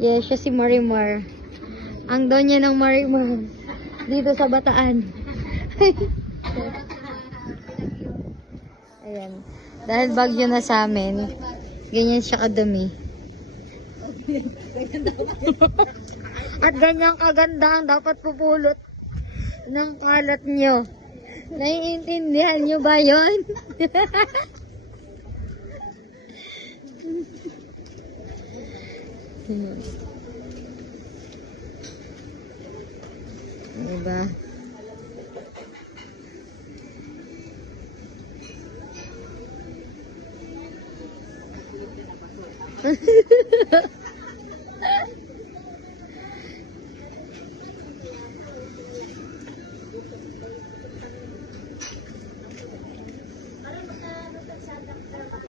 Yes, siya si Marimar. Ang donya ng Marimar. Dito sa Bataan. Ayan. Dahil bagyo na sa amin, ganyan siya kadumi. At ganyan kaganda ang dapat pupulot ng kalat nyo. Naiintindihan nyo ba yun? Diba?